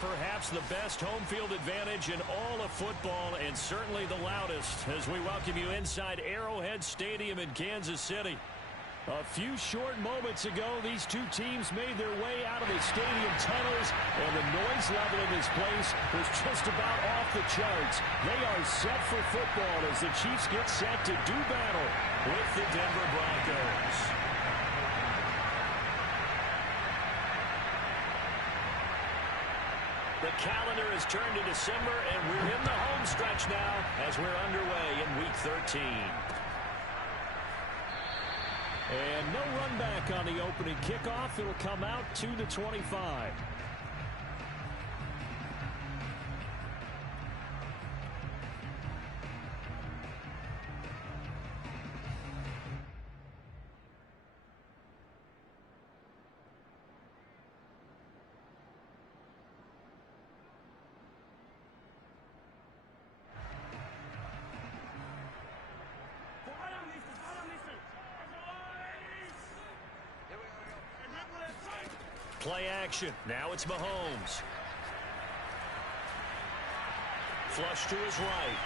perhaps the best home field advantage in all of football, and certainly the loudest, as we welcome you inside Arrowhead Stadium in Kansas City. A few short moments ago, these two teams made their way out of the stadium tunnels, and the noise level in this place was just about off the charts. They are set for football as the Chiefs get set to do battle with the Denver Broncos. The calendar has turned to December, and we're in the home stretch now as we're underway in Week 13. And no run back on the opening kickoff. It'll come out to the 25. Play action. Now it's Mahomes. Flush to his right.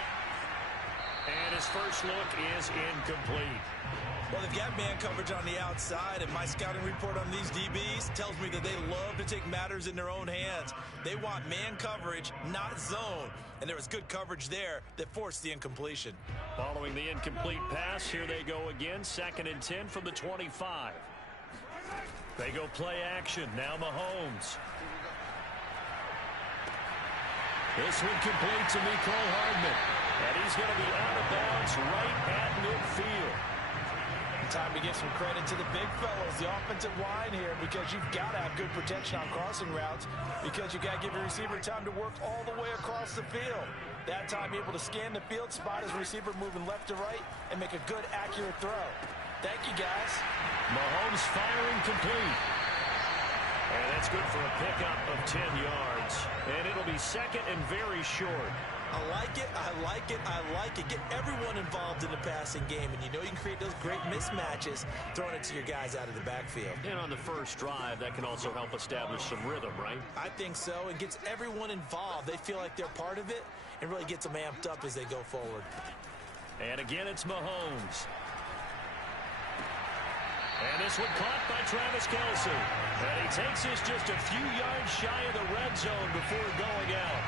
And his first look is incomplete. Well, they've got man coverage on the outside, and my scouting report on these DBs tells me that they love to take matters in their own hands. They want man coverage, not zone. And there was good coverage there that forced the incompletion. Following the incomplete pass, here they go again. 2nd and 10 from the 25. They go play action. Now Mahomes. This one complete to Mecole Hardman. And he's going to be out of bounds right at midfield. Time to give some credit to the big fellows, the offensive line here, because you've got to have good protection on crossing routes, because you've got to give your receiver time to work all the way across the field. That time, able to scan the field, spot his receiver moving left to right, and make a good, accurate throw. Thank you, guys. Mahomes firing complete. And that's good for a pickup of 10 yards. And it'll be 2nd and very short. I like it, I like it, I like it. Get everyone involved in the passing game, and you know you can create those great mismatches throwing it to your guys out of the backfield. And on the first drive, that can also help establish some rhythm, right? I think so. It gets everyone involved. They feel like they're part of it and really gets them amped up as they go forward. And again, it's Mahomes. And this one caught by Travis Kelce. And he takes this just a few yards shy of the red zone before going out.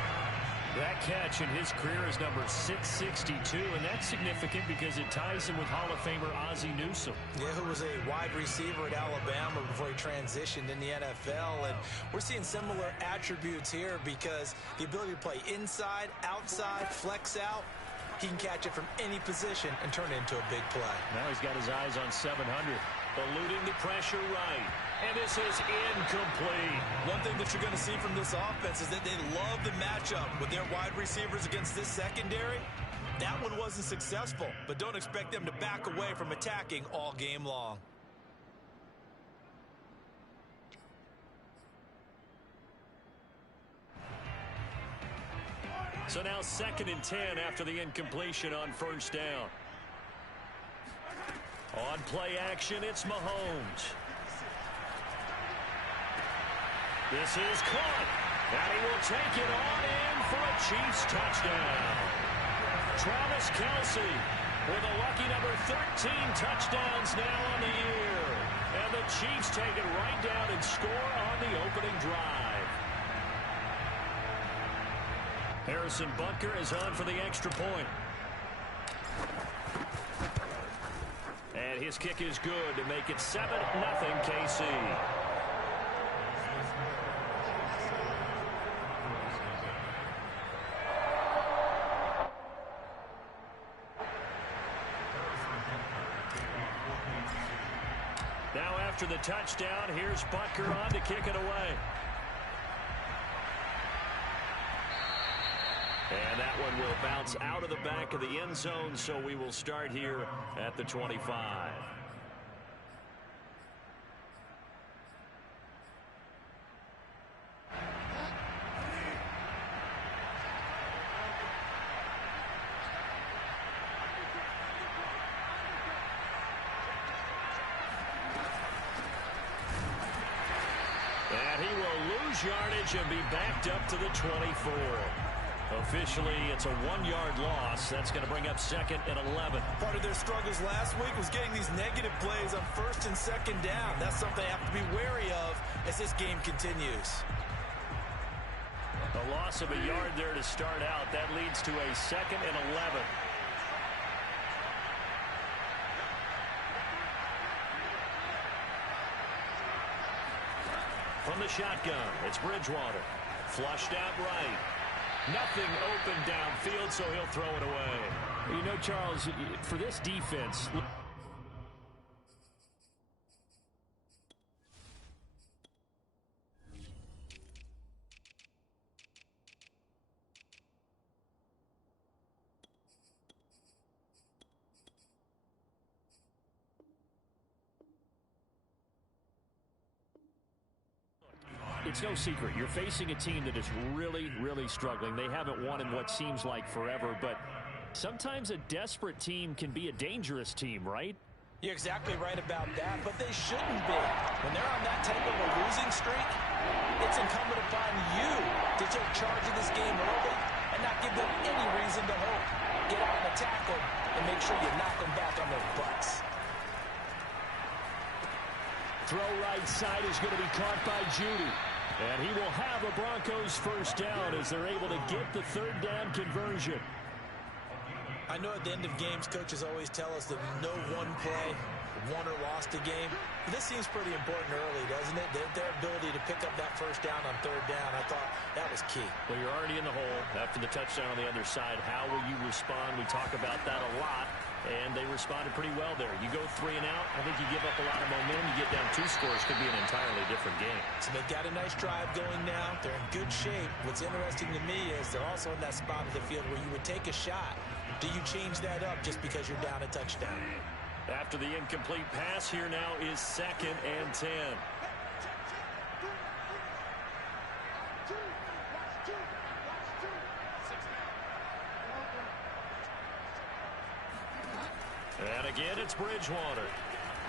That catch in his career is number 662, and that's significant because it ties him with Hall of Famer Ozzie Newsome. Yeah, who was a wide receiver at Alabama before he transitioned in the NFL. And we're seeing similar attributes here because the ability to play inside, outside, flex out, he can catch it from any position and turn it into a big play. Now he's got his eyes on 700. Eluding the pressure right. And this is incomplete. One thing that you're going to see from this offense is that they love the matchup with their wide receivers against this secondary. That one wasn't successful, but don't expect them to back away from attacking all game long. So now 2nd and 10 after the incompletion on first down. On play action, it's Mahomes. This is caught. And he will take it on in for a Chiefs touchdown. Travis Kelce with a lucky number 13 touchdowns now on the year. And the Chiefs take it right down and score on the opening drive. Harrison Butker is on for the extra point. And his kick is good to make it 7-0 KC. Now after the touchdown, here's Butker on to kick it away. And that one will bounce out of the back of the end zone, so we will start here at the 25. And he will lose lose yardage and be backed up to the 24. Officially, it's a 1-yard loss. That's going to bring up 2nd and 11. Part of their struggles last week was getting these negative plays on 1st and 2nd down. That's something they have to be wary of as this game continues. A loss of a yard there to start out. That leads to a 2nd and 11. From the shotgun, it's Bridgewater. Flushed out right. Nothing open downfield, so he'll throw it away. You know, Charles, for this defense... It's no secret. You're facing a team that is really, really struggling. They haven't won in what seems like forever, but sometimes a desperate team can be a dangerous team, right? You're exactly right about that, but they shouldn't be. When they're on that type of a losing streak, it's incumbent upon you to take charge of this game early and not give them any reason to hope. Get out and attack them and make sure you knock them back on their butts. Throw right side is going to be caught by Judy. And he will have a Broncos first down as they're able to get the 3rd down conversion. I know at the end of games, coaches always tell us that no one play won or lost a game. But this seems pretty important early, doesn't it? Their ability to pick up that first down on 3rd down, I thought that was key. Well, you're already in the hole after the touchdown on the other side. How will you respond? We talk about that a lot. And they responded pretty well there. You go 3 and out, I think you give up a lot of momentum. You get down 2 scores, could be an entirely different game. So they've got a nice drive going now. They're in good shape. What's interesting to me is they're also in that spot of the field where you would take a shot. Do you change that up just because you're down a touchdown? After the incomplete pass, here now is 2nd and 10. And again, it's Bridgewater.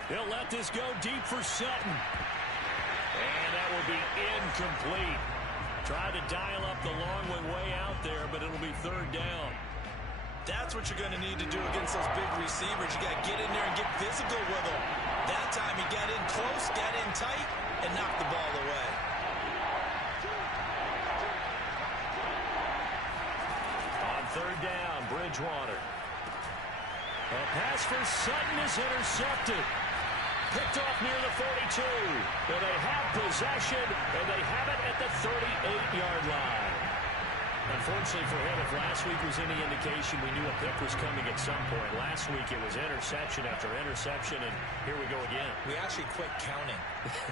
He'll let this go deep for Sutton. And that will be incomplete. Tried to dial up the long one way out there, but it'll be 3rd down. That's what you're going to need to do against those big receivers. You got to get in there and get physical with them. That time he got in close, got in tight, and knocked the ball away. On 3rd down, Bridgewater. A pass for Sutton is intercepted. Picked off near the 42. But they have possession, and they have it at the 38-yard line. Unfortunately for him, if last week was any indication, we knew a pick was coming at some point. Last week it was interception after interception, and here we go again. We actually quit counting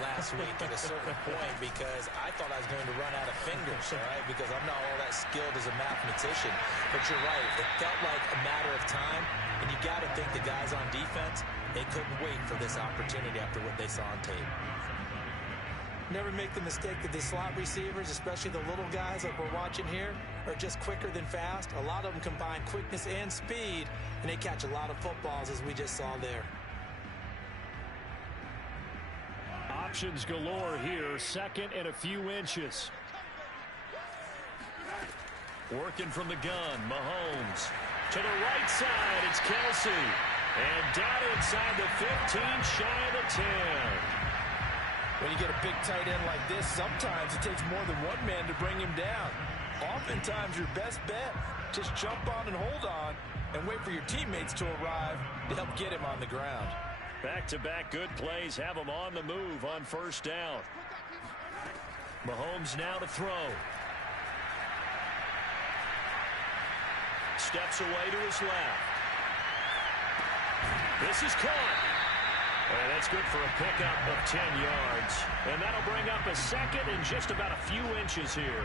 last week at a certain point because I thought I was going to run out of fingers, all right, because I'm not all that skilled as a mathematician. But you're right, it felt like a matter of time, and you got to think the guys on defense, they couldn't wait for this opportunity after what they saw on tape. Never make the mistake that the slot receivers, especially the little guys like we're watching here, are just quicker than fast. A lot of them combine quickness and speed, and they catch a lot of footballs, as we just saw there. Options galore here. 2nd and a few inches. Working from the gun, Mahomes. To the right side, it's Kelsey. And down inside the 15, shy of the 10. When you get a big tight end like this, sometimes it takes more than one man to bring him down. Oftentimes, your best bet, just jump on and hold on and wait for your teammates to arrive to help get him on the ground. Back-to-back good plays have him on the move on 1st down. Mahomes now to throw. Steps away to his left. This is caught. And that's good for a pickup of 10 yards. And that'll bring up a 2nd and just about a few inches here.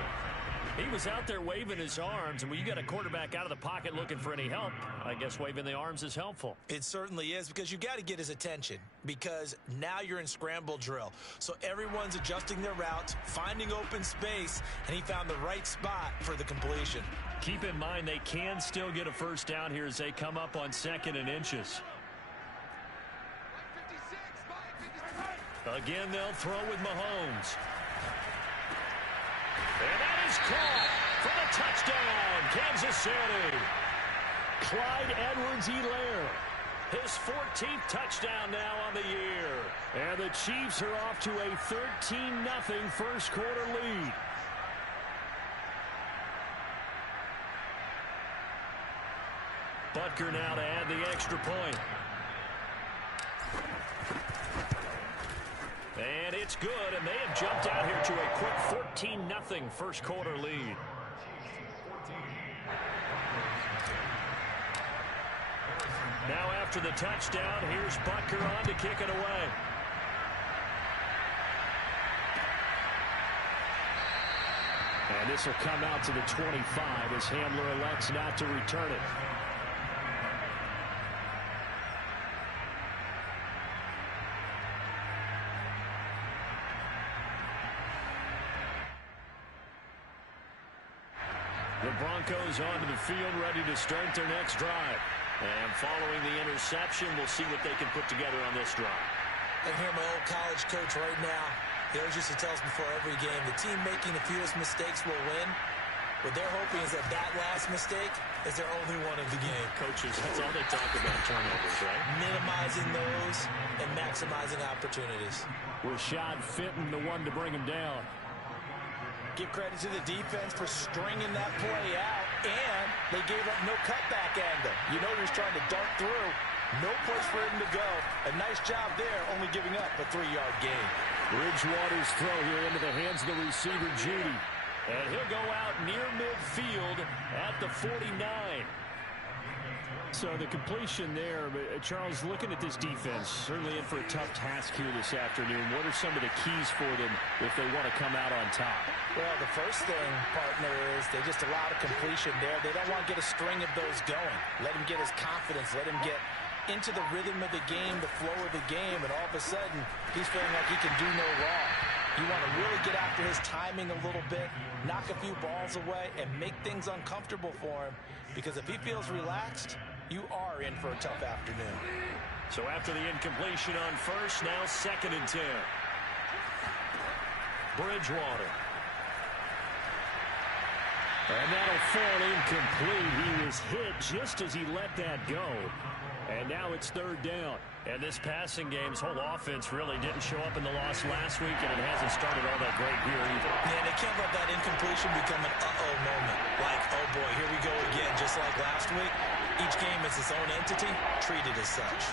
He was out there waving his arms, and when you got a quarterback out of the pocket looking for any help, I guess waving the arms is helpful. It certainly is, because you got to get his attention, because now you're in scramble drill. So everyone's adjusting their routes, finding open space, and he found the right spot for the completion. Keep in mind they can still get a first down here as they come up on 2nd and inches. Again, they'll throw with Mahomes. And that is caught for the touchdown, Kansas City. Clyde Edwards-Helaire. His 14th touchdown now on the year. And the Chiefs are off to a 13-0 first quarter lead. Butker now to add the extra point. And it's good, and they have jumped out here to a quick 14-0 first quarter lead. Now after the touchdown, here's Butker on to kick it away. And this will come out to the 25 as Hamler elects not to return it. The Broncos onto the field, ready to start their next drive. And following the interception, we'll see what they can put together on this drive. I hear my old college coach right now. He always used to tell us before every game, the team making the fewest mistakes will win. What they're hoping is that last mistake is their only one of the game. Coaches, that's all they talk about, turnovers, right? Minimizing those and maximizing opportunities. Rashad Fenton, the one to bring him down. Give credit to the defense for stringing that play out, and they gave up no cutback angle. You know he was trying to dart through. No place for him to go. A nice job there, only giving up a 3-yard gain. Bridgewater's throw here into the hands of the receiver, Judy. And he'll go out near midfield at the 49. So the completion there, but Charles, looking at this defense, certainly in for a tough task here this afternoon. What are some of the keys for them if they want to come out on top? Well, the first thing, partner, is they just allow the completion there. They don't want to get a string of those going. Let him get his confidence. Let him get into the rhythm of the game, the flow of the game, and all of a sudden, he's feeling like he can do no wrong. You want to really get after his timing a little bit, knock a few balls away, and make things uncomfortable for him, because if he feels relaxed, you are in for a tough afternoon. So after the incompletion on first, now 2nd and 10. Bridgewater. And that'll fall incomplete. He was hit just as he let that go. And now it's 3rd down. And this passing game's whole offense really didn't show up in the loss last week, and it hasn't started all that great here either. Yeah, they can't let that incompletion become an uh-oh moment. Like, oh boy, here we go again, just like last week. Each game is its own entity, treated as such.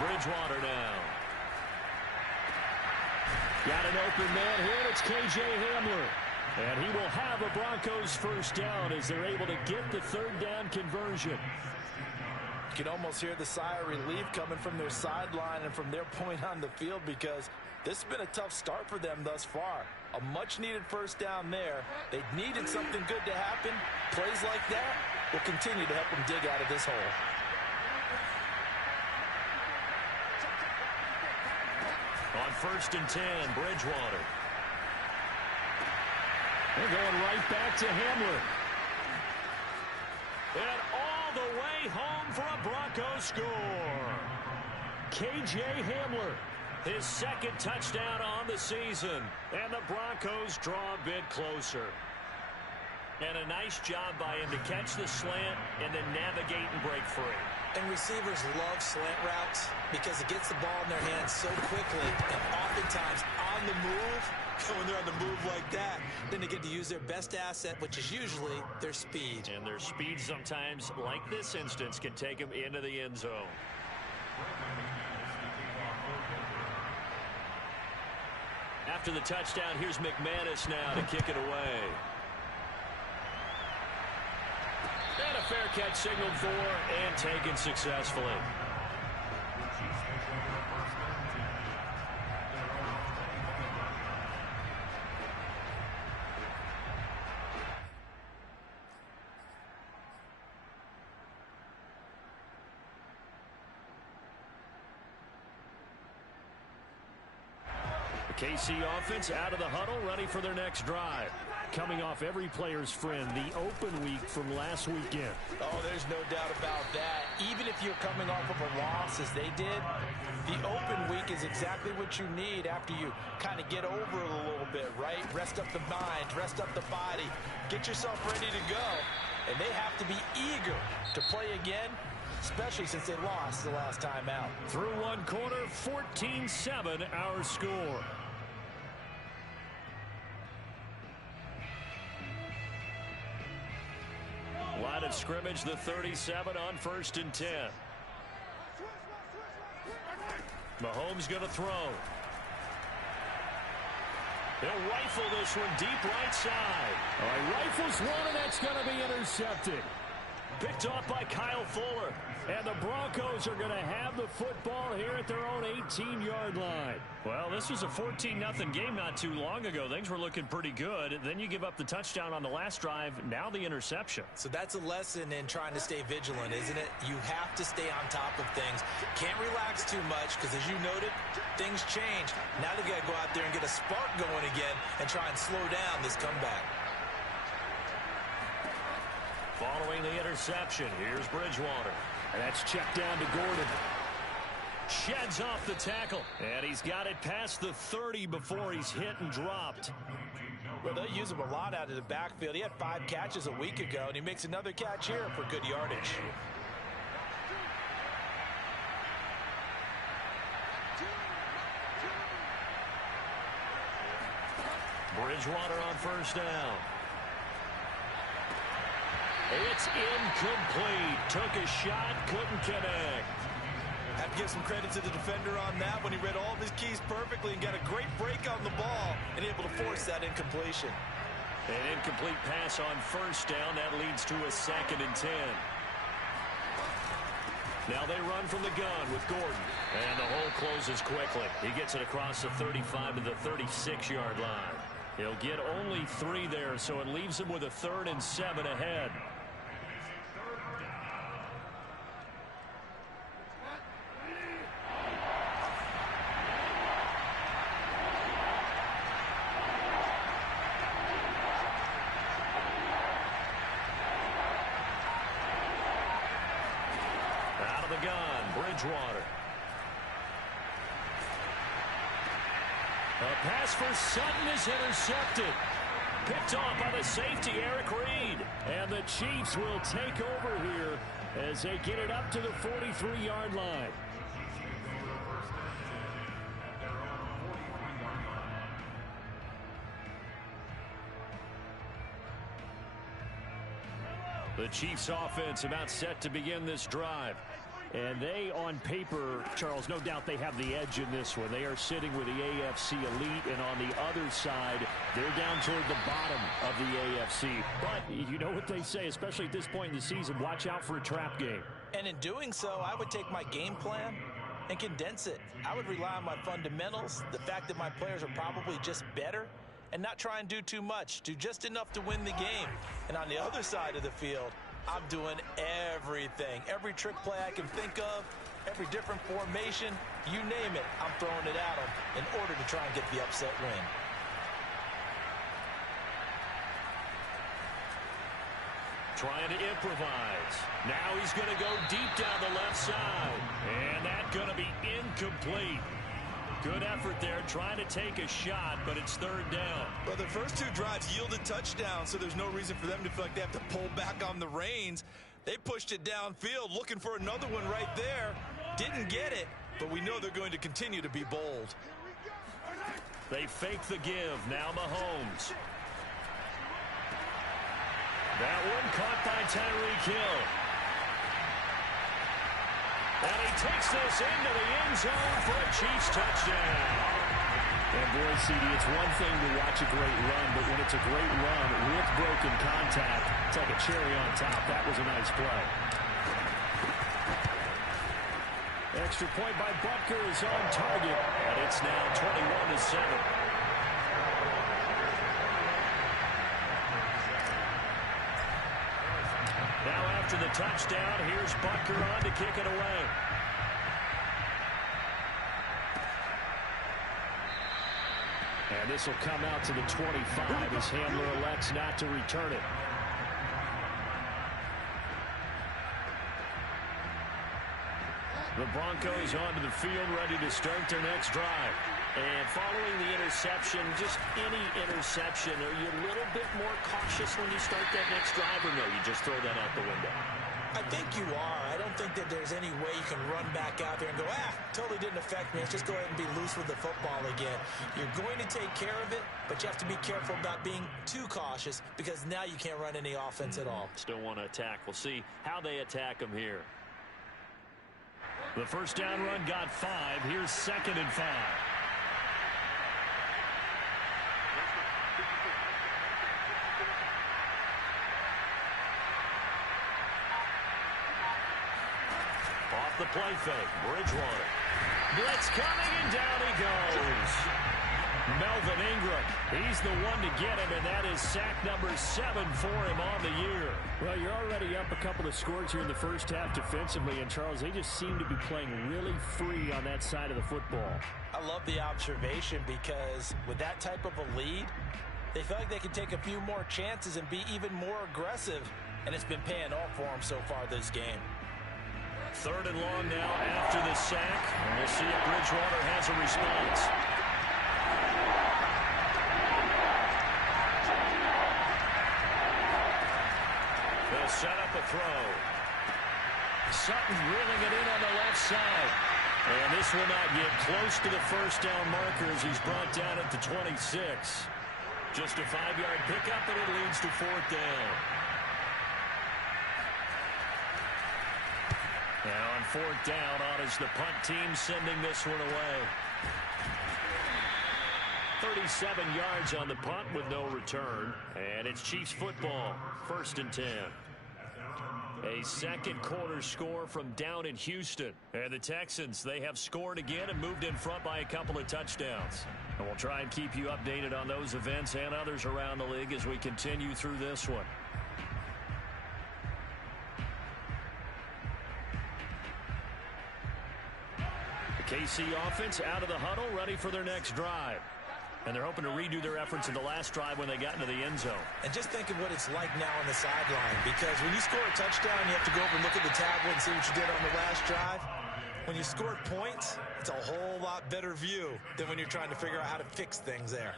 Bridgewater now. Got an open man here. It's K.J. Hamler. And he will have a Broncos first down as they're able to get the 3rd down conversion. You can almost hear the sigh of relief coming from their sideline and from their point on the field, because this has been a tough start for them thus far. A much-needed first down there. They needed something good to happen. Plays like that will continue to help them dig out of this hole. On 1st and 10, Bridgewater. They're going right back to Hamler. And all the way home for a Broncos score. K.J. Hamler. His 2nd touchdown on the season. And the Broncos draw a bit closer. And a nice job by him to catch the slant and then navigate and break free. And receivers love slant routes because it gets the ball in their hands so quickly, and oftentimes on the move. When they're on the move like that, then they get to use their best asset, which is usually their speed. And their speed sometimes, like this instance, can take them into the end zone. After the touchdown, here's McManus now to kick it away. And a fair catch signaled for and taken successfully. KC offense out of the huddle, ready for their next drive. coming off every player's friend, the open week from last weekend. Oh, there's no doubt about that. Even if you're coming off of a loss as they did, the open week is exactly what you need after you kind of get over it a little bit, right? Rest up the mind, rest up the body, get yourself ready to go. And they have to be eager to play again, especially since they lost the last time out. Through one quarter, 14-7 our score. Line of scrimmage, the 37 on 1st and 10. Mahomes going to throw. He'll rifle this one deep right side. All right, rifles one, and that's going to be intercepted. Picked off by Kyle Fuller. And the Broncos are going to have the football here at their own 18-yard line. Well, this was a 14-0 game not too long ago. Things were looking pretty good. Then you give up the touchdown on the last drive. Now the interception. So that's a lesson in trying to stay vigilant, isn't it? You have to stay on top of things. Can't relax too much because, as you noted, things change. Now they've got to go out there and get a spark going again and try and slow down this comeback. Following the interception, here's Bridgewater. And that's checked down to Gordon. Sheds off the tackle. And he's got it past the 30 before he's hit and dropped. Well, they use him a lot out of the backfield. He had 5 catches a week ago, and he makes another catch here for good yardage. Bridgewater on 1st down. It's incomplete. Took a shot, couldn't connect. Have to give some credit to the defender on that when he read all of his keys perfectly and got a great break on the ball and able to force that incompletion. An incomplete pass on 1st down. That leads to a 2nd and 10. Now they run from the gun with Gordon. And the hole closes quickly. He gets it across the 35 to the 36-yard line. He'll get only 3 there, so it leaves him with a 3rd and 7 ahead. Out of the gun, Bridgewater. A pass for Sutton is intercepted. Picked off by the safety, Eric Reed. And the Chiefs will take over here as they get it up to the 43-yard line. The Chiefs offense about set to begin this drive. And they, on paper, Charles, no doubt they have the edge in this one. They are sitting with the AFC elite, and on the other side, they're down toward the bottom of the AFC. But you know what they say, especially at this point in the season, watch out for a trap game. And in doing so, I would take my game plan and condense it. I would rely on my fundamentals, the fact that my players are probably just better, and not try and do too much. Do just enough to win the game. And on the other side of the field, I'm doing everything. Every trick play I can think of, every different formation, you name it, I'm throwing it at them in order to try and get the upset win. Trying to improvise. Now he's going to go deep down the left side. And that's going to be incomplete. Good effort there, trying to take a shot, but it's 3rd down. Well, the first 2 drives yielded touchdowns, so there's no reason for them to feel like they have to pull back on the reins. They pushed it downfield, looking for another one right there. Didn't get it, but we know they're going to continue to be bold. They fake the give. Now Mahomes. That one caught by Tyreek Hill. And he takes this into the end zone for a Chiefs touchdown. And boy, CD, it's one thing to watch a great run, but when it's a great run with broken contact, it's like a cherry on top. That was a nice play. Extra point by Butker is on target. And it's now 21-7. Now after the touchdown, here's Butker on to kick it away. And this will come out to the 25 as Handler elects not to return it. The Broncos onto the field, ready to start their next drive. And following the interception, just any interception, are you a little bit more cautious when you start that next drive, or no, you just throw that out the window? I think you are. I don't think that there's any way you can run back out there and go, totally didn't affect me. Let's just go ahead and be loose with the football again. You're going to take care of it, but you have to be careful about being too cautious because now you can't run any offense at all. Still want to attack. We'll see how they attack them here. The first down run got 5. Here's 2nd and 5. Off the play fake. Bridgewater. Blitz coming, and down he goes. Melvin Ingram. He's the one to get him, and that is sack number 7 for him on the year. Well, you're already up a couple of scores here in the first half defensively, and Charles, they just seem to be playing really free on that side of the football. I love the observation because with that type of a lead, they feel like they can take a few more chances and be even more aggressive, and it's been paying off for them so far this game. 3rd and long now after the sack, and we'll see if Bridgewater has a response. They'll set up a throw. Sutton reeling it in on the left side. And this will not get close to the first down marker as he's brought down at the 26. Just a 5-yard pickup, and it leads to 4th down. Now on 4th down, on is the punt team sending this one away. 37 yards on the punt with no return. And it's Chiefs football, 1st and 10. A second quarter score from down in Houston. And the Texans, they have scored again and moved in front by a couple of touchdowns. And we'll try and keep you updated on those events and others around the league as we continue through this one. The KC offense out of the huddle, ready for their next drive. And they're hoping to redo their efforts in the last drive when they got into the end zone. And just think of what it's like now on the sideline, because when you score a touchdown, you have to go over and look at the tablet and see what you did on the last drive. When you scored points, it's a whole lot better view than when you're trying to figure out how to fix things there.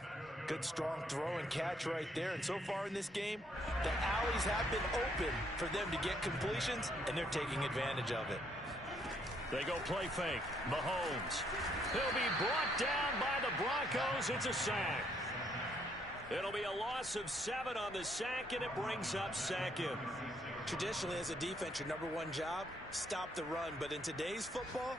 Good, strong throw and catch right there. And so far in this game, the alleys have been open for them to get completions, and they're taking advantage of it. They go play fake. Mahomes. He'll be brought down by the Broncos. It's a sack. It'll be a loss of 7 on the sack, and it brings up 2nd. Traditionally, as a defense, your number one job, stop the run. But in today's football,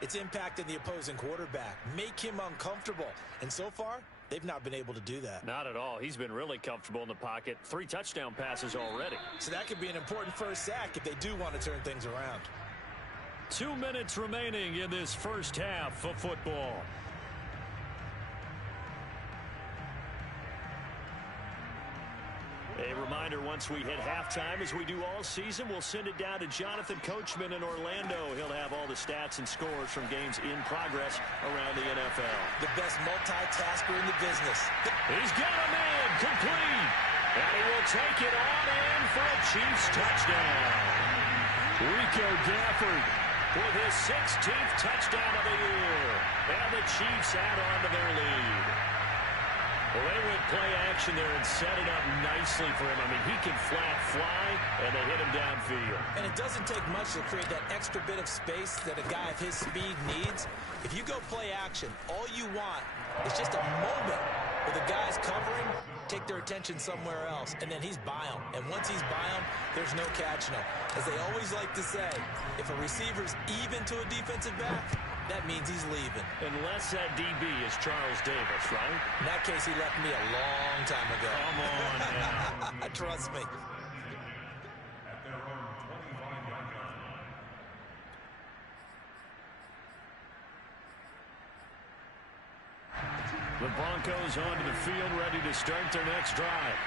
it's impacting the opposing quarterback. Make him uncomfortable. And so far, they've not been able to do that. Not at all. He's been really comfortable in the pocket. 3 touchdown passes already. So that could be an important first sack if they do want to turn things around. 2 minutes remaining in this first half of football. A reminder, once we hit halftime, as we do all season, we'll send it down to Jonathan Coachman in Orlando. He'll have all the stats and scores from games in progress around the NFL. The best multitasker in the business. He's got him in, complete. And he will take it on in for a Chiefs touchdown. Rico Gafford with his 16th touchdown of the year. And the Chiefs add on to their lead. Well, they went play action there and set it up nicely for him. I mean, he can flat fly, and they hit him downfield. And it doesn't take much to create that extra bit of space that a guy of his speed needs. If you go play action, all you want is just a moment where the guy's covering, take their attention somewhere else, and then he's by him. And once he's by him, there's no catching him. As they always like to say, if a receiver's even to a defensive back, that means he's leaving. Unless that DB is Charles Davis, right? In that case, he left me a long time ago. Come on now. Trust me. The Broncos onto the field, ready to start their next drive.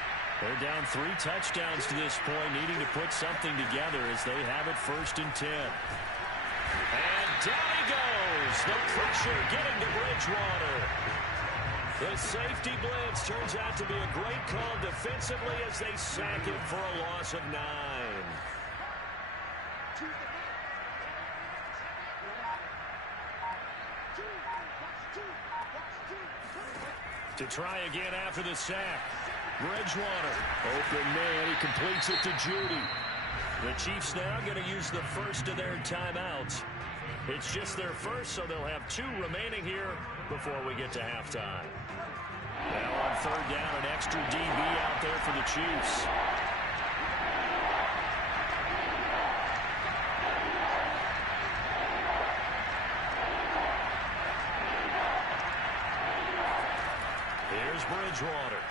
They're down 3 touchdowns to this point, needing to put something together as they have it 1st and 10. And down he goes. The pressure getting to Bridgewater. The safety blitz turns out to be a great call defensively as they sack him for a loss of 9. To try again after the sack. Bridgewater. Open man. He completes it to Judy. The Chiefs now going to use the first of their timeouts. It's just their first, so they'll have 2 remaining here before we get to halftime. Now on 3rd down, an extra DB out there for the Chiefs. Here's Bridgewater.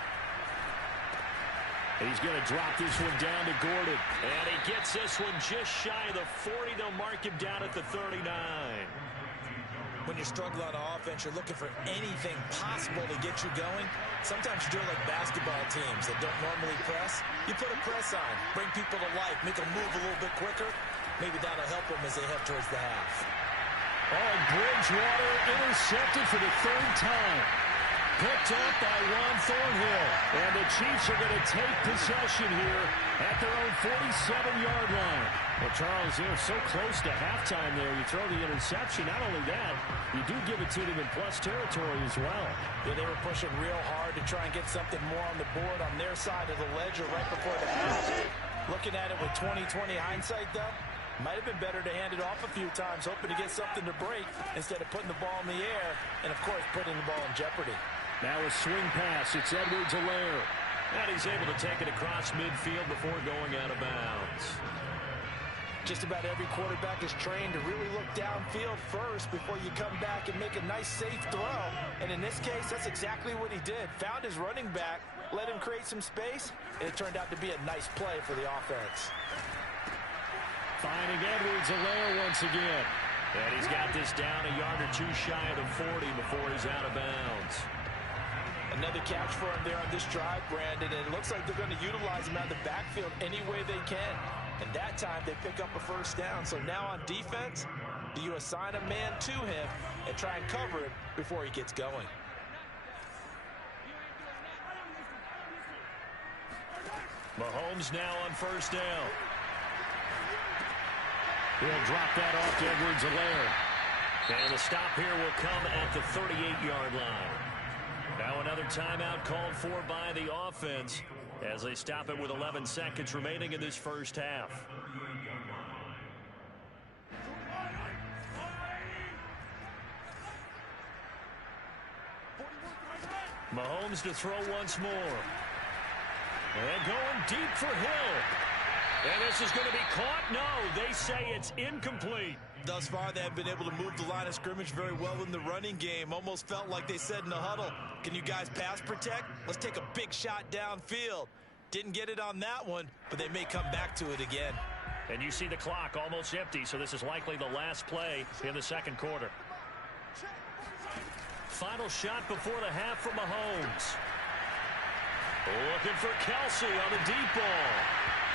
He's going to drop this one down to Gordon. And he gets this one just shy of the 40. They'll mark him down at the 39. When you're struggling on offense, you're looking for anything possible to get you going. Sometimes you do it like basketball teams that don't normally press. You put a press on, bring people to life, make them move a little bit quicker. Maybe that'll help them as they head towards the half. Oh, Bridgewater intercepted for the 3rd time. Picked up by Juan Thornhill. And the Chiefs are going to take possession here at their own 47-yard line. Well, Charles, they're so close to halftime there. You throw the interception. Not only that, you do give it to them in plus territory as well. Yeah, they were pushing real hard to try and get something more on the board on their side of the ledger right before the half. Looking at it with 20/20 hindsight, though, might have been better to hand it off a few times, hoping to get something to break instead of putting the ball in the air and, of course, putting the ball in jeopardy. Now a swing pass. It's Edwards-Helaire. And he's able to take it across midfield before going out of bounds. Just about every quarterback is trained to really look downfield first before you come back and make a nice, safe throw. And in this case, that's exactly what he did. Found his running back, let him create some space, and it turned out to be a nice play for the offense. Finding Edwards-Helaire once again. And he's got this down a yard or 2 shy of the 40 before he's out of bounds. Another catch for him there on this drive, Brandon, and it looks like they're going to utilize him out of the backfield any way they can. And that time they pick up a 1st down. So now on defense, do you assign a man to him and try and cover him before he gets going? Mahomes now on 1st down. He'll drop that off to Edwards-Helaire. And the stop here will come at the 38-yard line. Now another timeout called for by the offense as they stop it with 11 seconds remaining in this first half. Mahomes to throw once more. And going deep for Hill. And this is going to be caught. No, they say it's incomplete. Thus far, they have been able to move the line of scrimmage very well in the running game. Almost felt like they said in the huddle, can you guys pass protect? Let's take a big shot downfield. Didn't get it on that one, but they may come back to it again. And you see the clock almost empty, so this is likely the last play in the 2nd quarter. Final shot before the half from Mahomes. Looking for Kelsey on the deep ball.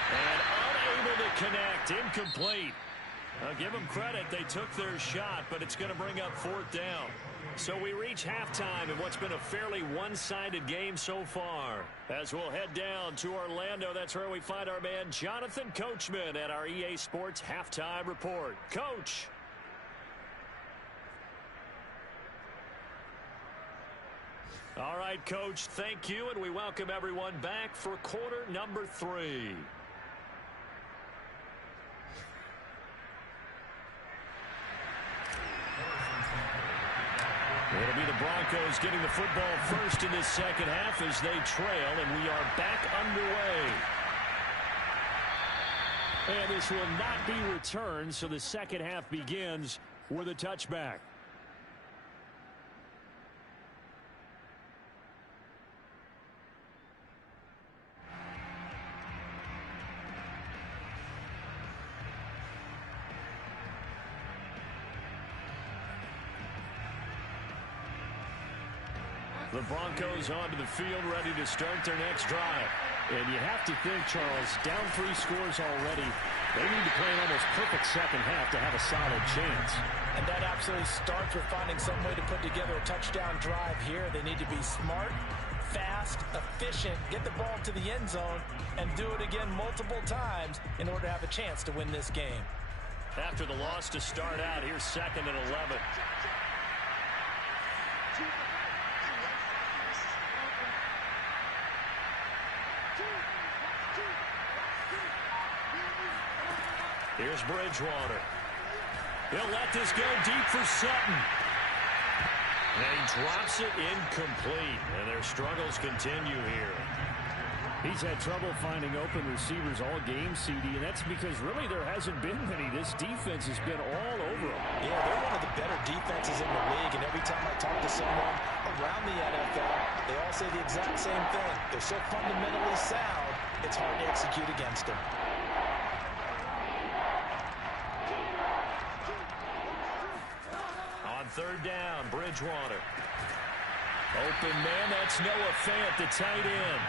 And unable to connect. Incomplete. I'll give them credit. They took their shot, but it's going to bring up 4th down. So we reach halftime in what's been a fairly one-sided game so far. As we'll head down to Orlando, that's where we find our man Jonathan Coachman at our EA Sports Halftime Report. Coach. All right, Coach, thank you, and we welcome everyone back for quarter number 3. It'll be the Broncos getting the football first in this 2nd half as they trail, and we are back underway. And this will not be returned, so the 2nd half begins with a touchback. The Broncos onto the field, ready to start their next drive. And you have to think, Charles, down 3 scores already. They need to play an almost perfect second half to have a solid chance. And that absolutely starts with finding some way to put together a touchdown drive here. They need to be smart, fast, efficient, get the ball to the end zone, and do it again multiple times in order to have a chance to win this game. After the loss to start out, here's 2nd and 11. Here's Bridgewater. He'll let this go deep for Sutton. And he drops it incomplete. And their struggles continue here. He's had trouble finding open receivers all game, CD, and that's because really there hasn't been many. This defense has been all over them. Yeah, they're one of the better defenses in the league, and every time I talk to someone around the NFL, they all say the exact same thing. They're so fundamentally sound, it's hard to execute against them. On 3rd down, Bridgewater. Open man, that's Noah Fant, the tight end.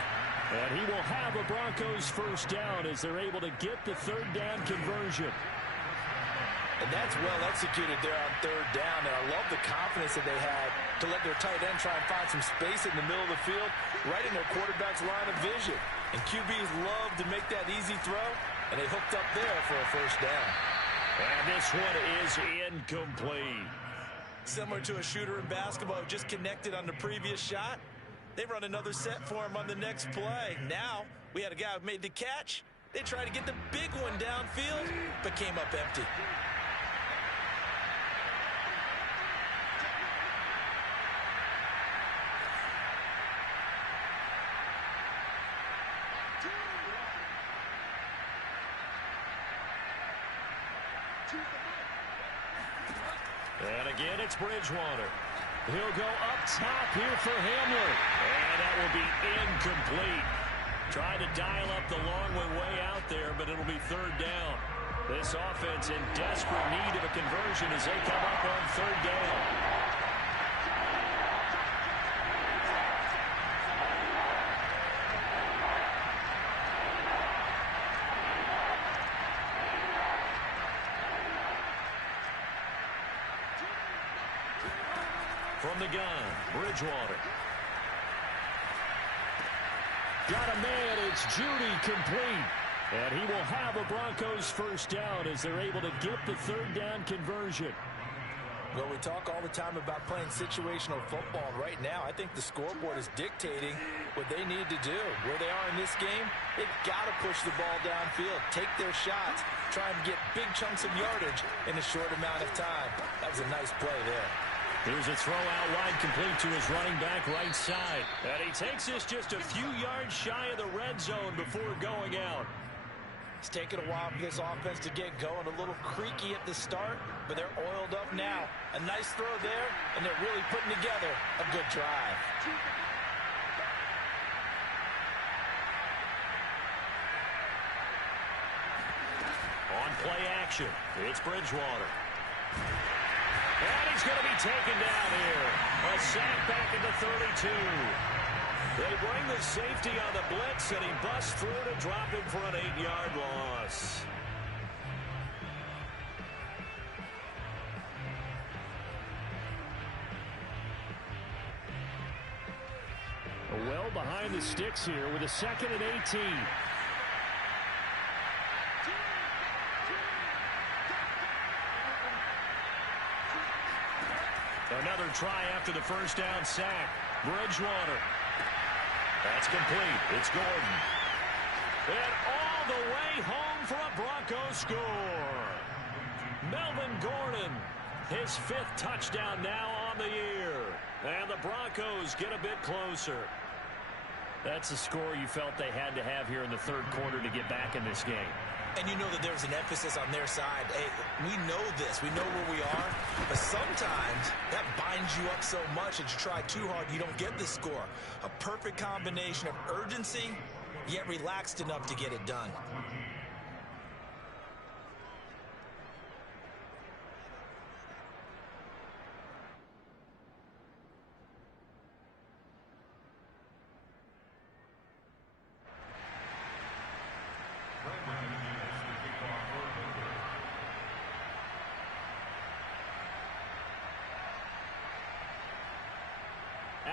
And he will have a Broncos first down as they're able to get the 3rd down conversion. And that's well executed there on 3rd down. And I love the confidence that they had to let their tight end try and find some space in the middle of the field, right in their quarterback's line of vision. And QBs love to make that easy throw, and they hooked up there for a first down. And this one is incomplete. Similar to a shooter in basketball who just connected on the previous shot. They run another set for him on the next play. Now, we had a guy who made the catch. They tried to get the big one downfield, but came up empty. And again, it's Bridgewater. He'll go up top here for Hamler. And that will be incomplete. Trying to dial up the long way out there, but it'll be 3rd down. This offense in desperate need of a conversion as they come up on 3rd down. From the gun, Bridgewater. Got a man, it's Judy complete. And he will have a Broncos first down as they're able to get the 3rd down conversion. Well, we talk all the time about playing situational football. Right now, I think the scoreboard is dictating what they need to do. Where they are in this game, they've got to push the ball downfield, take their shots, try and get big chunks of yardage in a short amount of time. That was a nice play there. Here's a throw out wide complete to his running back right side. And he takes this just a few yards shy of the red zone before going out. It's taken a while for this offense to get going. A little creaky at the start, but they're oiled up now. A nice throw there, and they're really putting together a good drive. On play action, it's Bridgewater. And he's going to be taken down here. A sack back at the 32. They bring the safety on the blitz, and he busts through to drop him for an 8-yard loss. Well behind the sticks here with a 2nd and 18. Another try after the first down sack. Bridgewater. That's complete. It's Gordon. And all the way home for a Broncos score. Melvin Gordon, his 5th touchdown now on the year. And the Broncos get a bit closer. That's a score you felt they had to have here in the 3rd quarter to get back in this game. And you know that there's an emphasis on their side. Hey, we know this. We know where we are. But sometimes that binds you up so much that you try too hard, you don't get the score. A perfect combination of urgency, yet relaxed enough to get it done.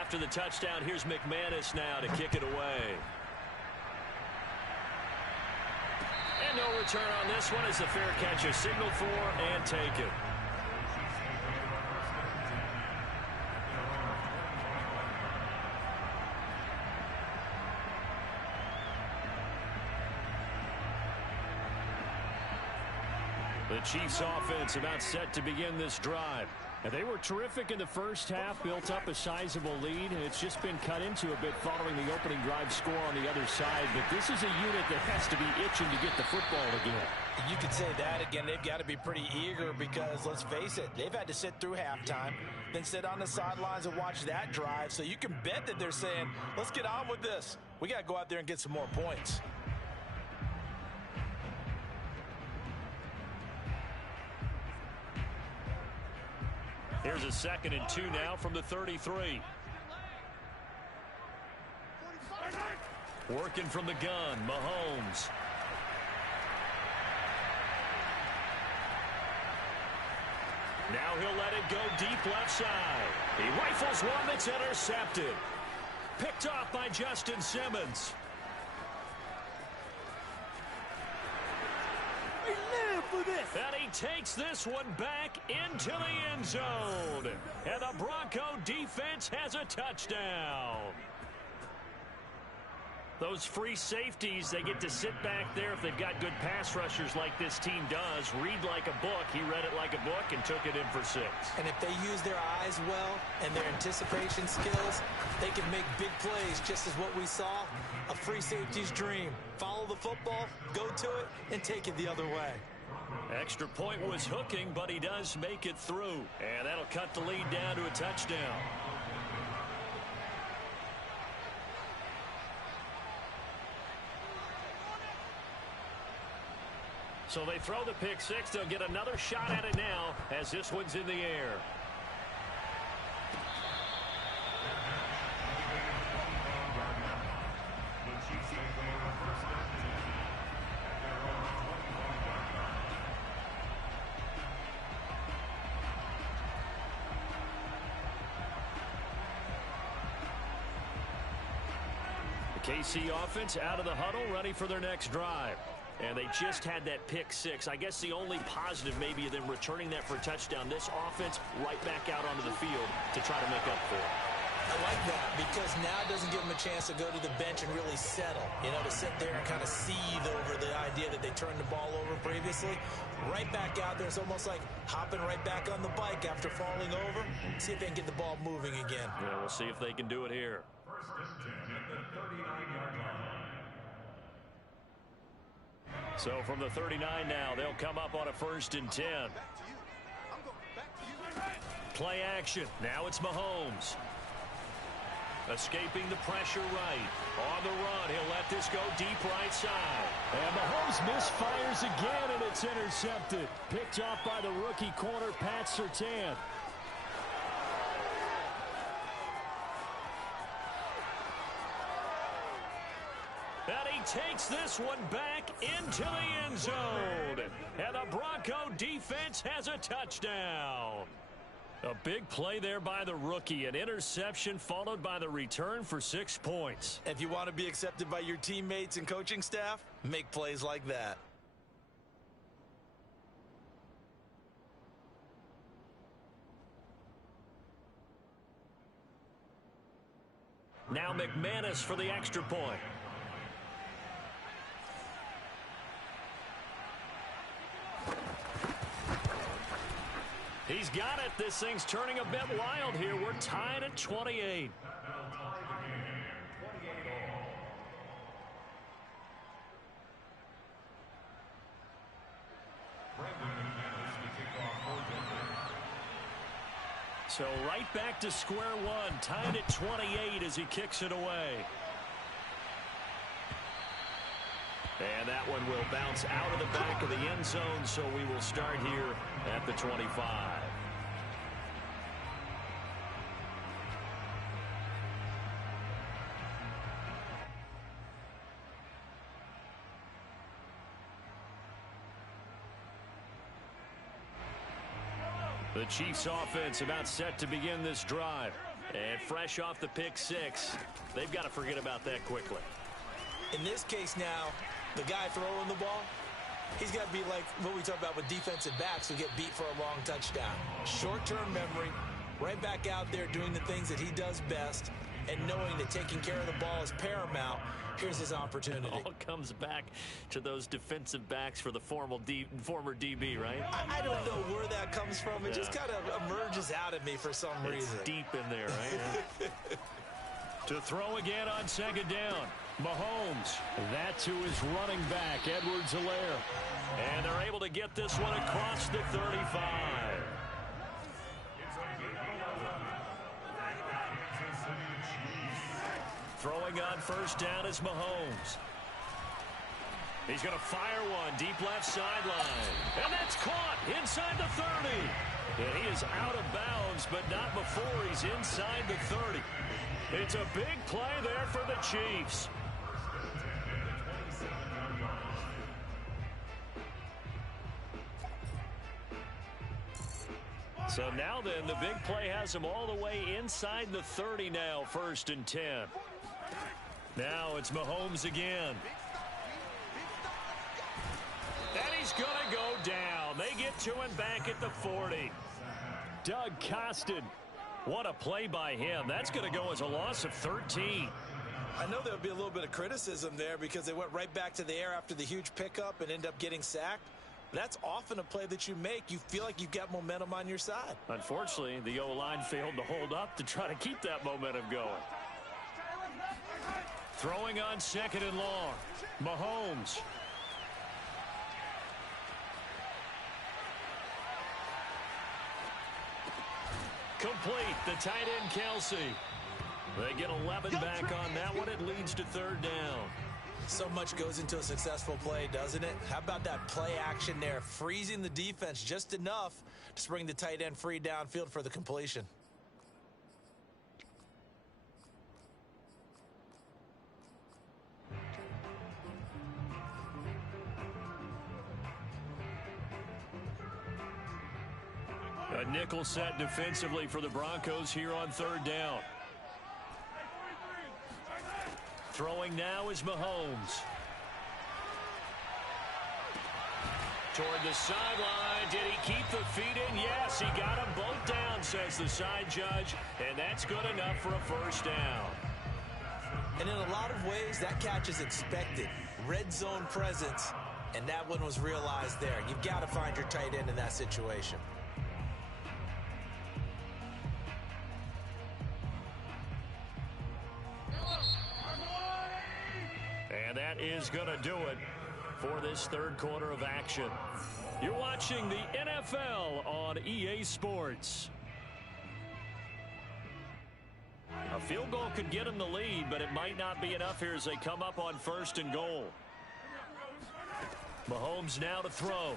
after the touchdown, here's McManus now to kick it away. And no return on this one as the fair catch is signaled for and taken. The Chiefs offense about set to begin this drive. And they were terrific in the first half, built up a sizable lead, and it's just been cut into a bit following the opening drive score on the other side. But this is a unit that has to be itching to get the football again. You could say that again. They've got to be pretty eager because, let's face it, they've had to sit through halftime, then sit on the sidelines and watch that drive. So you can bet that they're saying, let's get on with this. We got to go out there and get some more points. Here's a 2nd and 2 now from the 33. Working from the gun, Mahomes. Now he'll let it go deep left side. He rifles one that's intercepted. Picked off by Justin Simmons. And he takes this one back into the end zone. And the Bronco defense has a touchdown. Those free safeties, they get to sit back there if they've got good pass rushers like this team does. Read like a book. He read it like a book and took it in for 6. And if they use their eyes well and their anticipation skills, they can make big plays, just as what we saw, a free safety's dream. Follow the football, go to it, and take it the other way. Extra point was hooking, but he does make it through. And that'll cut the lead down to a touchdown. So they throw the pick 6. They'll get another shot at it now as this one's in the air. The KC offense out of the huddle, ready for their next drive. And they just had that pick 6. I guess the only positive maybe of them returning that for a touchdown. This offense right back out onto the field to try to make up for it. I like that because now it doesn't give them a chance to go to the bench and really settle. You know, to sit there and kind of seethe over the idea that they turned the ball over previously. Right back out there. It's almost like hopping right back on the bike after falling over. See if they can get the ball moving again. Yeah, we'll see if they can do it here. So from the 39 now, they'll come up on a 1st and 10. Play action. Now it's Mahomes. Escaping the pressure right. On the run, he'll let this go deep right side. And Mahomes misfires again, and it's intercepted. Picked off by the rookie corner, Pat Surtain. And he takes this one back into the end zone. And the Bronco defense has a touchdown. A big play there by the rookie. An interception followed by the return for 6 points. If you want to be accepted by your teammates and coaching staff, make plays like that. Now McManus for the extra point. He's got it. This thing's turning a bit wild here. We're tied at 28. So right back to square one, tied at 28 as he kicks it away. And that one will bounce out of the back of the end zone, so we will start here at the 25. The Chiefs offense about set to begin this drive. And fresh off the pick six, they've got to forget about that quickly. In this case now, the guy throwing the ball, he's got to be like what we talk about with defensive backs who get beat for a long touchdown. Short-term memory, right back out there doing the things that he does best, and knowing that taking care of the ball is paramount. Here's his opportunity. It all comes back to those defensive backs for the former DB, right? I don't know where that comes from. It just kind of emerges out at me for some reason. It's deep in there, right? To throw again on second down. Mahomes. That's who is running back, Edwards-Helaire. And they're able to get this one across the 35. Throwing on first down is Mahomes. He's going to fire one deep left sideline. And that's caught inside the 30. And he is out of bounds, but not before he's inside the 30. It's a big play there for the Chiefs. So now then, the big play has him all the way inside the 30 now, 1st and 10. Now it's Mahomes again. And he's going to go down. They get to him back at the 40. Doug Costin. What a play by him. That's going to go as a loss of 13. I know there'll be a little bit of criticism there because they went right back to the air after the huge pickup and end up getting sacked. That's often a play that you make. You feel like you've got momentum on your side. Unfortunately, the O-line failed to hold up to try to keep that momentum going. Throwing on second and long. Mahomes. Complete. The tight end, Kelsey. They get 11 back on that one. It leads to 3rd down. So much goes into a successful play, doesn't it? How about that play action there? Freezing the defense just enough to bring the tight end free downfield for the completion. A nickel set defensively for the Broncos here on 3rd down. Throwing now is Mahomes. Toward the sideline. Did he keep the feet in? Yes, he got them both down, says the side judge. And that's good enough for a 1st down. And in a lot of ways, that catch is expected. Red zone presence. And that one was realized there. You've got to find your tight end in that situation. And that is going to do it for this 3rd quarter of action. You're watching the NFL on EA Sports. A field goal could get them the lead, but it might not be enough here as they come up on 1st and goal. Mahomes now to throw.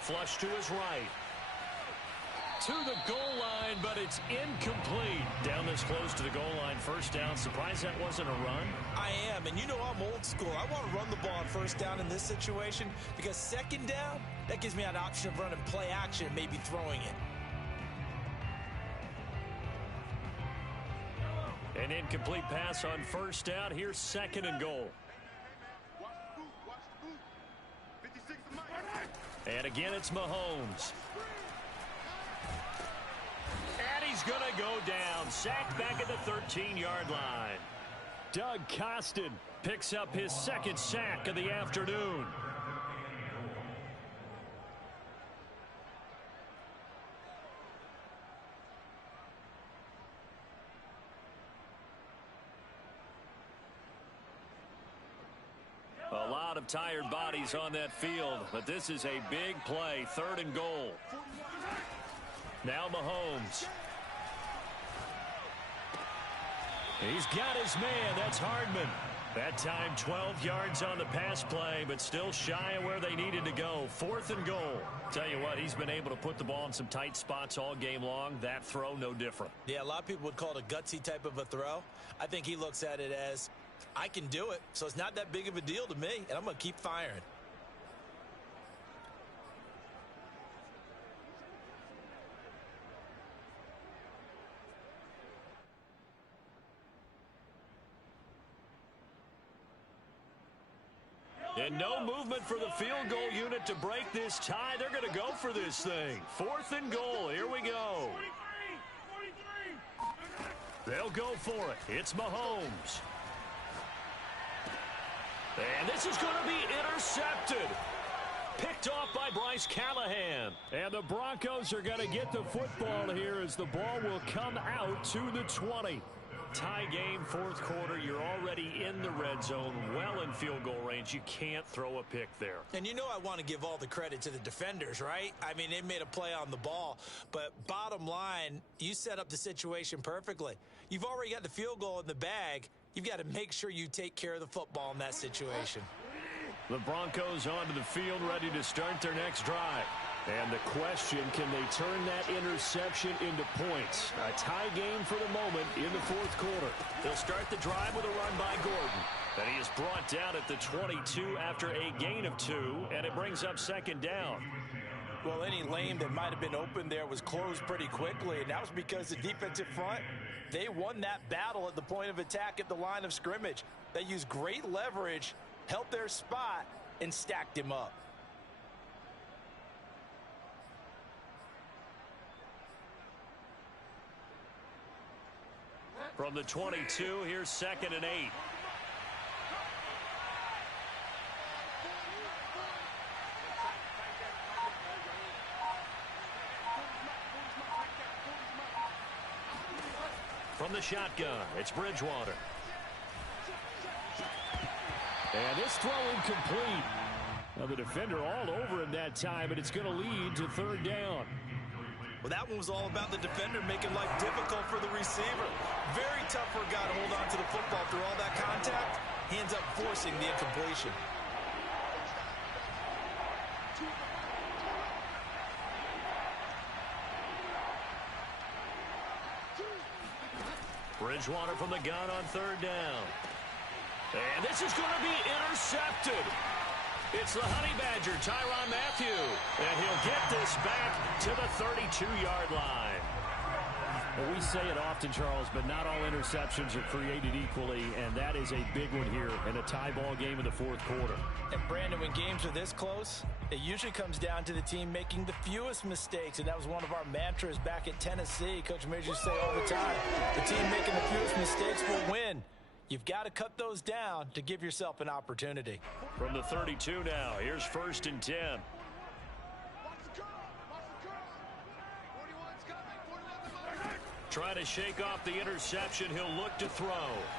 Flush to his right. To the goal line, but it's incomplete. Down this close to the goal line, 1st down. Surprised that wasn't a run? I am, and you know I'm old school. I want to run the ball on 1st down in this situation because 2nd down, that gives me an option of running play action and maybe throwing it. An incomplete pass on 1st down. Here's 2nd and goal. And again, it's Mahomes. And he's going to go down. Sacked back at the 13-yard line. Doug Costin picks up his 2nd sack of the afternoon. A lot of tired bodies on that field, but this is a big play. 3rd and goal. Now Mahomes. He's got his man. That's Hardman. That time 12 yards on the pass play, but still shy of where they needed to go. 4th and goal. Tell you what, he's been able to put the ball in some tight spots all game long. That throw, no different. Yeah, a lot of people would call it a gutsy type of a throw. I think he looks at it as, I can do it, so it's not that big of a deal to me, and I'm going to keep firing. And no movement for the field goal unit to break this tie. They're going to go for this thing. 4th and goal. Here we go. They'll go for it. It's Mahomes. And this is going to be intercepted. Picked off by Bryce Callahan. And the Broncos are going to get the football here as the ball will come out to the 20. Tie game, 4th quarter. You're already in the red zone, well in field goal range. You can't throw a pick there. And you know I want to give all the credit to the defenders, right? I mean, they made a play on the ball. But bottom line, you set up the situation perfectly. You've already got the field goal in the bag. You've got to make sure you take care of the football in that situation. The Broncos onto the field, ready to start their next drive. And the question, can they turn that interception into points? A tie game for the moment in the 4th quarter. They'll start the drive with a run by Gordon. And he is brought down at the 22 after a gain of 2, and it brings up 2nd down. Well, any lane that might have been open there was closed pretty quickly, and that was because the defensive front, they won that battle at the point of attack at the line of scrimmage. They used great leverage, held their spot, and stacked him up. From the 22, here's 2nd and 8. From the shotgun, it's Bridgewater. And this throw incomplete. Now the defender all over him that time, but it's going to lead to 3rd down. Well, that one was all about the defender making life difficult for the receiver. Very tough for a guy to hold on to the football through all that contact. He ends up forcing the incompletion. Bridgewater from the gun on 3rd down. And this is going to be intercepted. It's the Honey Badger, Tyrann Mathieu. And he'll get this back to the 32-yard line. Well, we say it often, Charles, but not all interceptions are created equally, and that is a big one here in a tie ball game in the 4th quarter. And, Brandon, when games are this close, it usually comes down to the team making the fewest mistakes, and that was one of our mantras back at Tennessee. Coach Majors used to say all the time, the team making the fewest mistakes will win. You've got to cut those down to give yourself an opportunity. From the 32 now, here's 1st and 10. Trying to shake off the interception. He'll look to throw.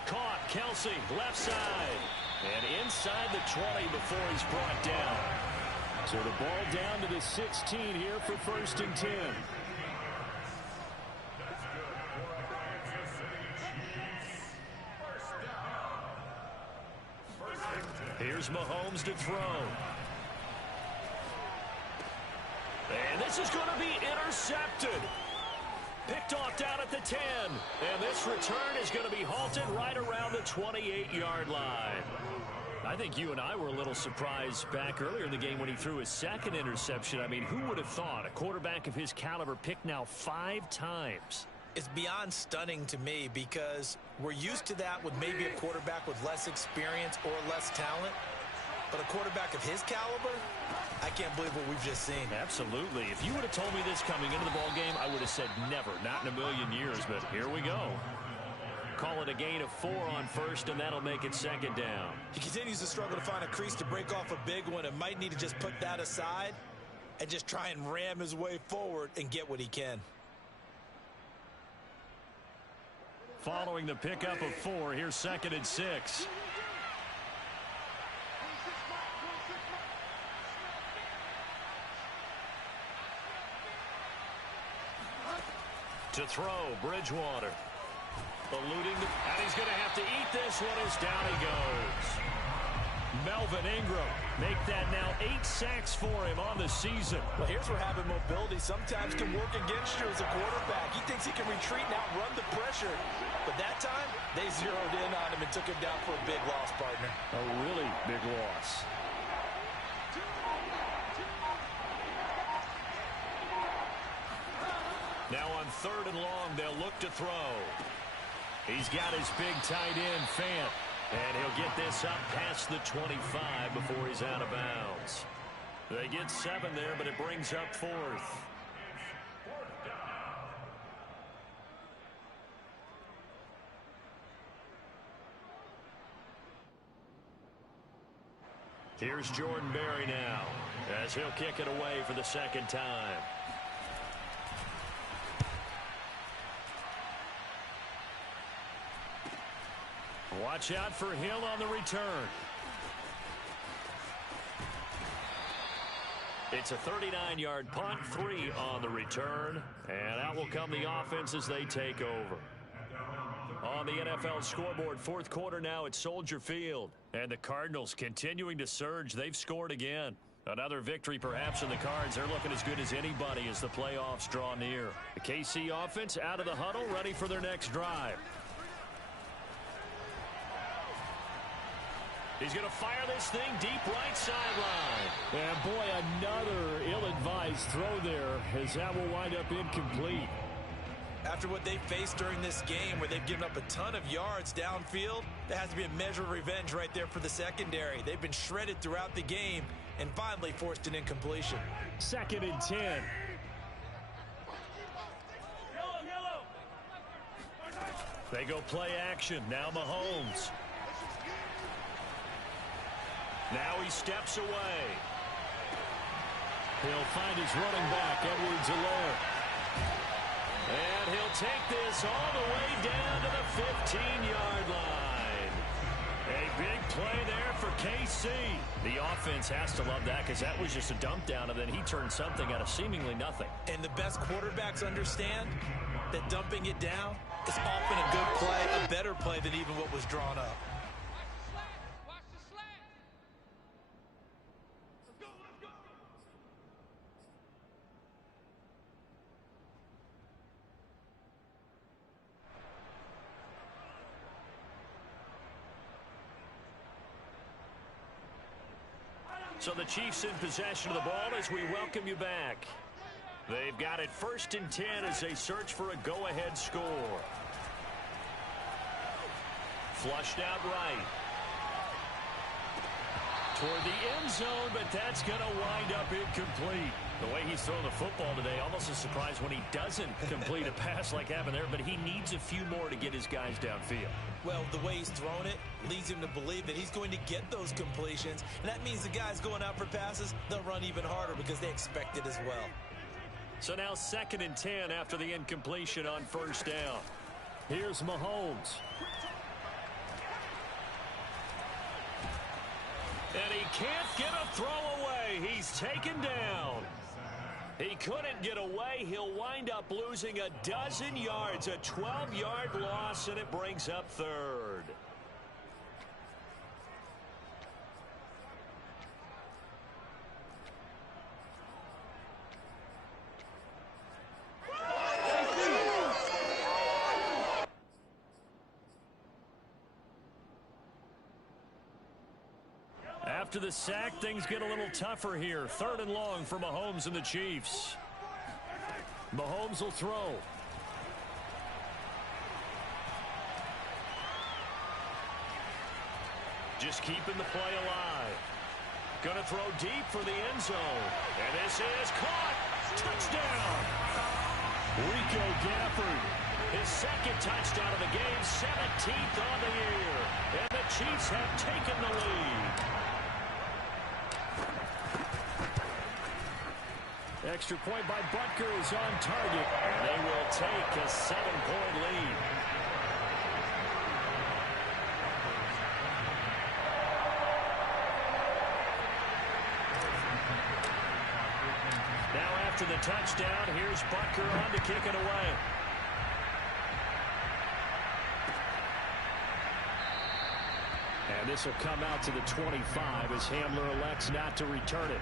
Caught. Kelsey, left side. And inside the 20 before he's brought down. So the ball down to the 16 here for 1st and 10. Here's Mahomes to throw. And this is going to be intercepted. Picked off down at the 10. And this return is going to be halted right around the 28-yard line. I think you and I were a little surprised back earlier in the game when he threw his 2nd interception. I mean, who would have thought a quarterback of his caliber picked now 5 times? It's beyond stunning to me because we're used to that with maybe a quarterback with less experience or less talent. But a quarterback of his caliber, I can't believe what we've just seen. Absolutely. If you would have told me this coming into the ball game, I would have said never, not in a million years. But here we go. Call it a gain of 4 on 1st, and that'll make it 2nd down. He continues to struggle to find a crease to break off a big one and might need to just put that aside and just try and ram his way forward and get what he can. Following the pickup of 4, here's 2nd and 6. To throw, Bridgewater. Eluding, and he's going to have to eat this one as down he goes. Melvin Ingram make that now 8 sacks for him on the season. Well, here's where having mobility sometimes can work against you as a quarterback. He thinks he can retreat and outrun the pressure. But that time, they zeroed in on him and took him down for a big loss, partner. A really big loss. Now on 3rd and long, they'll look to throw. He's got his big tight end, Fant. And he'll get this up past the 25 before he's out of bounds. They get 7 there, but it brings up 4th. Here's Jordan Berry now, as he'll kick it away for the second time. Watch out for Hill on the return. It's a 39-yard punt, 3 on the return, and out will come the offense as they take over. On the NFL scoreboard, 4th quarter now at Soldier Field. And the Cardinals continuing to surge. They've scored again. Another victory perhaps in the cards. They're looking as good as anybody as the playoffs draw near. The KC offense out of the huddle, ready for their next drive. He's going to fire this thing deep right sideline. And boy, another ill-advised throw there, as that will wind up incomplete. After what they faced during this game where they've given up a ton of yards downfield, there has to be a measure of revenge right there for the secondary. They've been shredded throughout the game and finally forced an incompletion. 2nd and 10. They go play action. Now Mahomes. Now he steps away. He'll find his running back, Edwards-Helaire. And he'll take this all the way down to the 15-yard line. A big play there for KC. The offense has to love that because that was just a dump down, and then he turned something out of seemingly nothing. And the best quarterbacks understand that dumping it down is often a good play, a better play than even what was drawn up. So the Chiefs in possession of the ball as we welcome you back. They've got it 1st and 10 as they search for a go-ahead score. Flushed out right. Toward the end zone, but that's going to wind up incomplete. The way he's throwing the football today, almost a surprise when he doesn't complete a pass like happened there, but he needs a few more to get his guys downfield. Well, the way he's thrown it leads him to believe that he's going to get those completions, and that means the guys going out for passes, they'll run even harder because they expect it as well. So now 2nd and 10 after the incompletion on 1st down. Here's Mahomes. And he can't get a throw away. He's taken down. He couldn't get away. He'll wind up losing a dozen yards, a 12-yard loss, and it brings up 3rd. After the sack, things get a little tougher here. 3rd and long for Mahomes and the Chiefs. Mahomes will throw. Just keeping the play alive. Gonna throw deep for the end zone. And this is caught. Touchdown. Rico Gafford. His 2nd touchdown of the game, 17th on the year. And the Chiefs have taken the lead. Extra point by Butker is on target. And they will take a 7-point lead. Now after the touchdown, here's Butker on to kick it away. And this will come out to the 25 as Hamler elects not to return it.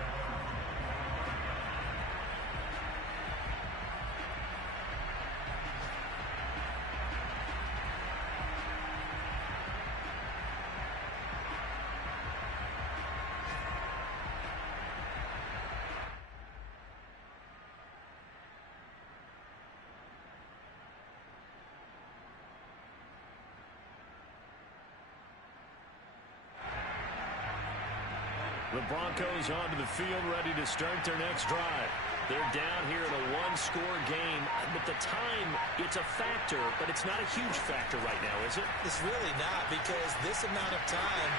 The Broncos onto the field, ready to start their next drive. They're down here in a one-score game. At the time, it's a factor, but it's not a huge factor right now, is it? It's really not, because this amount of time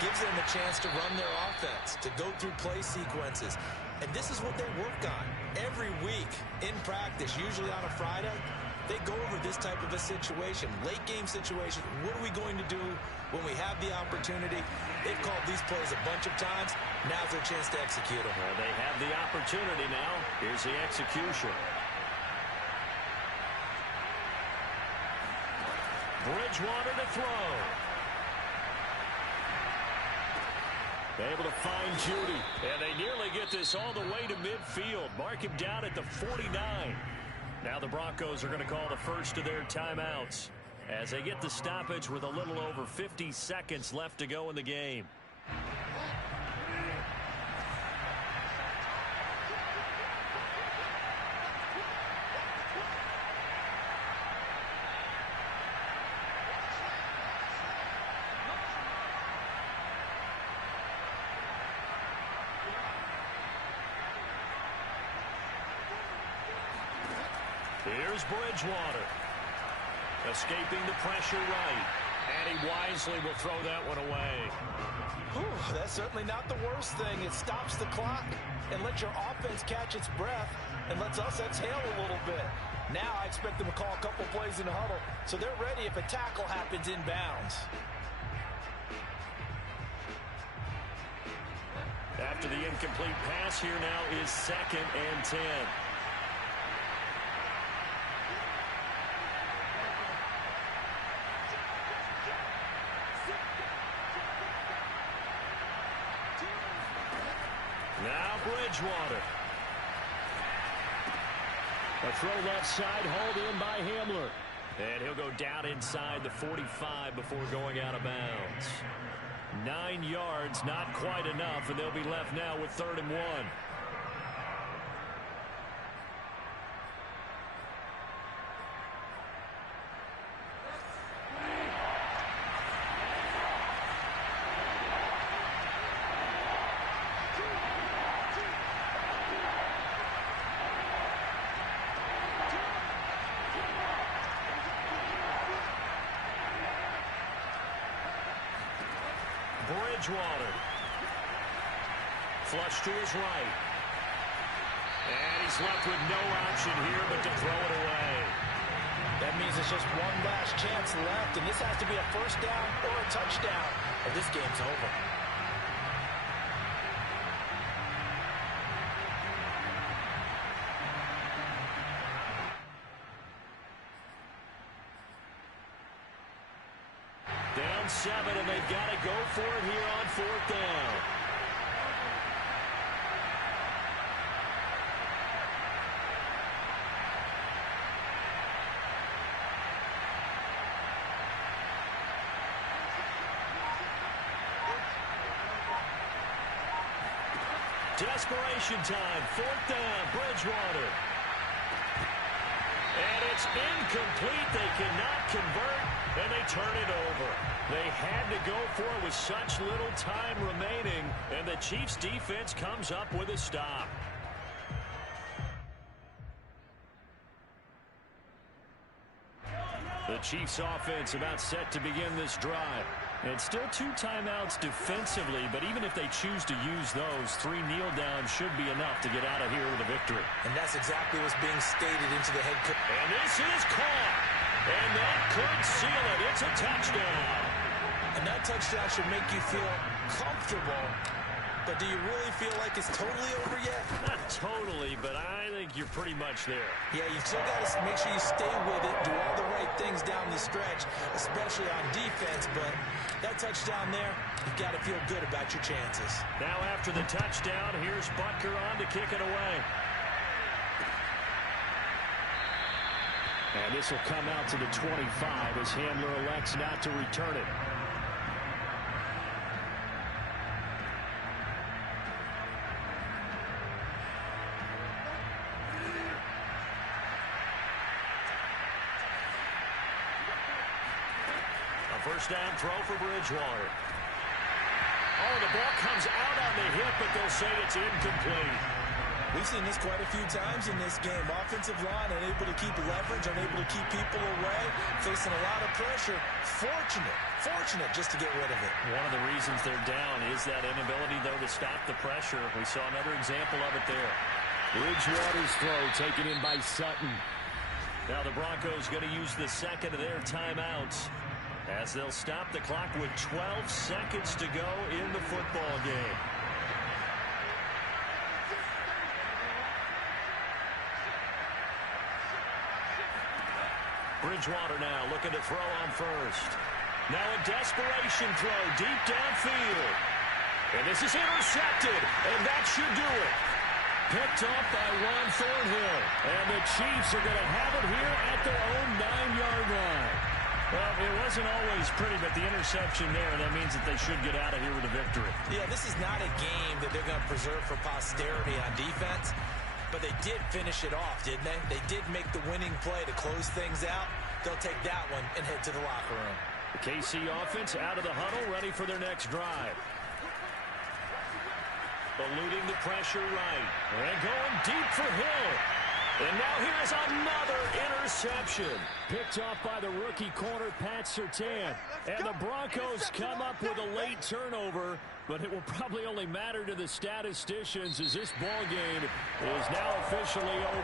gives them a chance to run their offense, to go through play sequences. And this is what they work on every week in practice, usually on a Friday. They go over this type of a situation, late game situation. What are we going to do when we have the opportunity? They've called these plays a bunch of times. Now's their chance to execute them. Well, they have the opportunity now. Here's the execution. Bridgewater to throw. Able to find Judy. And they nearly get this all the way to midfield. Mark him down at the 49. Now the Broncos are going to call the first of their timeouts as they get the stoppage with a little over 50 seconds left to go in the game. Here's Bridgewater. Escaping the pressure right. And he wisely will throw that one away. Whew, that's certainly not the worst thing. It stops the clock and lets your offense catch its breath and lets us exhale a little bit. Now I expect them to call a couple plays in the huddle so they're ready if a tackle happens inbounds. After the incomplete pass, here now is 2nd and 10. Now Bridgewater. A throw left side, hauled in by Hamler. And he'll go down inside the 45 before going out of bounds. 9 yards, not quite enough, and they'll be left now with 3rd and 1. Bridgewater. Flush to his right. And he's left with no option here but to throw it away. That means it's just one last chance left, and this has to be a first down or a touchdown, or this game's over. Down 7, and they've got to go for it here on 4th down. Desperation time, 4th down, Bridgewater. And it's incomplete. They cannot convert, and they turn it over. They had to go for it with such little time remaining, and the Chiefs' defense comes up with a stop. The Chiefs' offense about set to begin this drive. And still 2 timeouts defensively, but even if they choose to use those, 3 kneel downs should be enough to get out of here with a victory. And that's exactly what's being stated into the head coach. And this is caught. And that could seal it. It's a touchdown. And that touchdown should make you feel comfortable. But do you really feel like it's totally over yet? Not totally, but I think you're pretty much there. Yeah, you still got to make sure you stay with it, do all the right things down the stretch, especially on defense. But that touchdown there, you've got to feel good about your chances. Now after the touchdown, here's Butker on to kick it away. And this will come out to the 25 as Hamler elects not to return it. A first down throw for Bridgewater. Oh, the ball comes out on the hip, but they'll say it's incomplete. We've seen this quite a few times in this game. Offensive line unable to keep leverage, unable to keep people away, facing a lot of pressure. Fortunate just to get rid of it. One of the reasons they're down is that inability, though, to stop the pressure. We saw another example of it there. Bridgewater's throw taken in by Sutton. Now the Broncos going to use the second of their timeouts as they'll stop the clock with 12 seconds to go in the football game. Bridgewater now looking to throw on first. Now a desperation throw deep downfield. And this is intercepted, and that should do it. Picked off by Juan Thornhill. And the Chiefs are going to have it here at their own 9-yard line. Well, it wasn't always pretty, but the interception there, that means that they should get out of here with a victory. Yeah, this is not a game that they're going to preserve for posterity on defense. But they did finish it off, didn't they? They did make the winning play to close things out. They'll take that one and head to the locker room. The KC offense out of the huddle, ready for their next drive. Eluding the pressure right. And going deep for Hill. And now here's another interception. Picked off by the rookie corner, Pat Surtain. And the Broncos come up with a late turnover, but it will probably only matter to the statisticians as this ball game is now officially over.